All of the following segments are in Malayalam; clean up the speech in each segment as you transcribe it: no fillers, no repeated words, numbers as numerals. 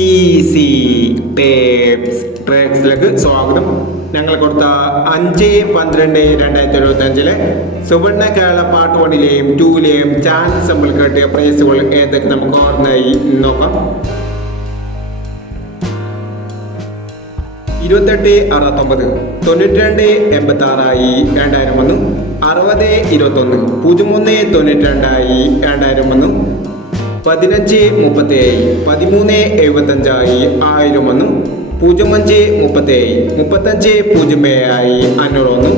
ഈസി ടേപ്സ് ട്രേക്സിലേക്ക് സ്വാഗതം. ഞങ്ങൾ കൊടുത്ത 5/12/2025 സുവർണ കേരള പാർട്ട് 1ലെയും 2ലെയും ചാൻസ് നമ്മൾ കേട്ടിയ പ്രൈസുകൾ ഏതൊക്കെ നമുക്ക് ഓർമ്മയായി നോക്കാം. 2869 9286 2000 വന്നു. 6021 0192 2000 വന്നു. 1537 1375 1000 വന്നു. 0537 3507 500 വന്നു.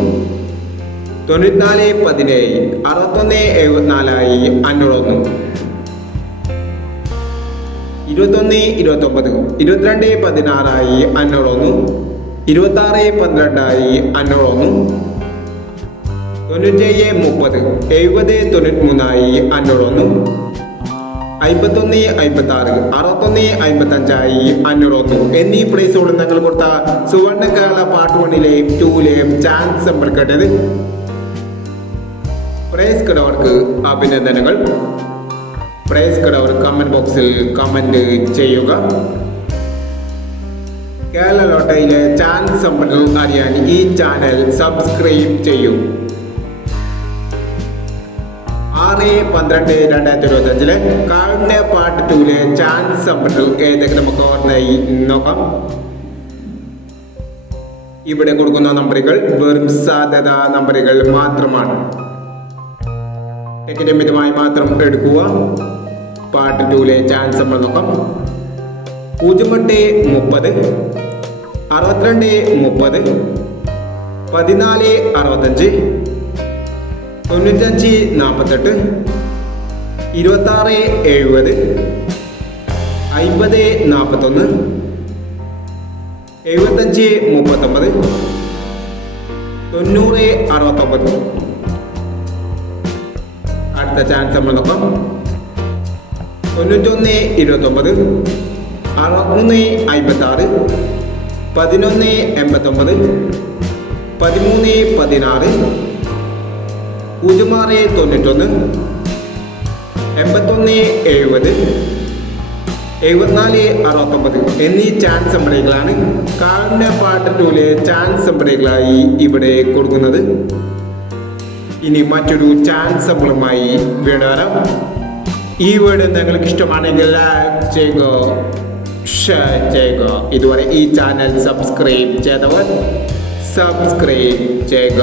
9417 6174 500 വന്നു. 2129 2216 500 വന്നു. 2612 500 വന്നു. 9730 7093 500 വന്നു. 5156 6155 500 വന്നു. എന്നീ പ്രൈസുകൾ ഞങ്ങൾ കൊടുത്ത സുവർണ കേരള പാർട്ട് 1ലെയും 2ലെയും ചാൻസ് നമ്മൾ കേട്ടത്. പ്രൈസ് കിടവർക്ക് അഭിനന്ദനങ്ങൾ. പ്രൈസ് കിടവർ കമന്റ് ബോക്സിൽ കമന്റ് ചെയ്യുക. കേരള ലോട്ടറിയിലെ ചാൻസ് സമ്പത്തുകൾ അറിയാൻ ഈ ചാനൽ സബ്സ്ക്രൈബ് ചെയ്യൂ. 6/12/2025 കാരുണ്യ പാർട്ട് 2ലെ ചാൻസ് സമ്പത്തുകൾ ഏതൊക്കെ നമുക്ക് ഓർമ്മയായി നോക്കാം. ഇവിടെ കൊടുക്കുന്ന നമ്പറുകൾ വെറും സാധ്യത നമ്പറുകൾ മാത്രമാണ്. ടിക്കറ്റ് മിതമായി മാത്രം എടുക്കുക. പാർട്ട് 2ലെ ചാൻസ് നമ്മൾ നോക്കാം. 0830 6230 1465 9548 2670 5041 7539 9069. അടുത്ത ചാൻസ് നമ്മൾ നോക്കാം. 9129 6356 1189 1316 0691 8170 7469 എന്നീ ചാൻസ് നമ്പറുകളാണ് കാരുണ്യ പാർട്ട് 2ലെ ചാൻസ് നമ്പറുകളായി ഇവിടെ കൊടുക്കുന്നത്. ഇനി മറ്റൊരു ചാൻസ് നമ്പറുമായി വീണ്ടും വരാം. ഈ വീഡിയോ നിങ്ങൾക്ക് ഇഷ്ടമാണെങ്കിൽ ലൈക്ക് ചെയ്യുക, ഷെയർ ചെയ്യുക. ഇതുവരെ ഈ ചാനൽ സബ്സ്ക്രൈബ് ചെയ്തവർ സബ്സ്ക്രൈബ് ചെയ്യുക.